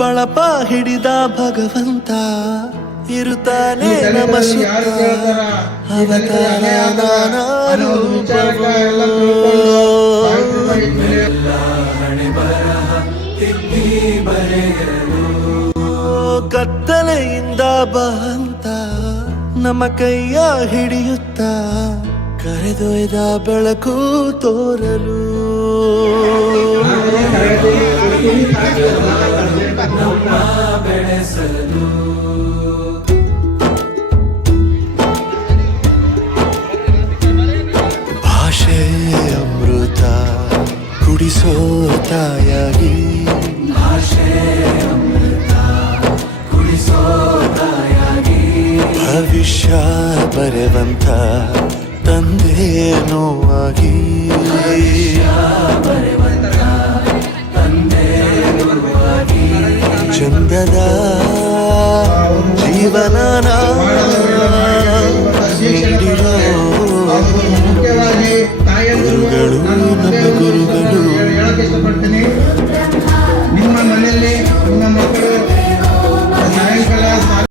ಬಳಪ ಹಿಡಿದ ಭಗವಂತ ಇರುತ್ತಾನೆ ನಮ್ಮ ಸುತ್ತ ಅವತಾರ ನಾನಾ ರೂಪವೋ. ಕತ್ತಲೆಯಿಂದ ಬಂತ ನಮ್ಮ ಕೈಯ ಹಿಡಿಯುತ್ತ ಕರೆದೊಯ್ದ ಬೆಳಕು ತೋರಲು. ನಮ್ಮ ಬೆಳೆಸಲು ಭಾಷೆ ಅಮೃತ ಕುಡಿಸೋ ತಾಯಾಗಿ, ಭಾಷೆ ಅಮೃತ ಕುಡಿಸೋ ತಾಯಾಗಿ, ಭವಿಷ್ಯ ಬರೆವಂತ ತಂದೆನೂ ಆಗಿ, ಚಂದದ ಜೀವನ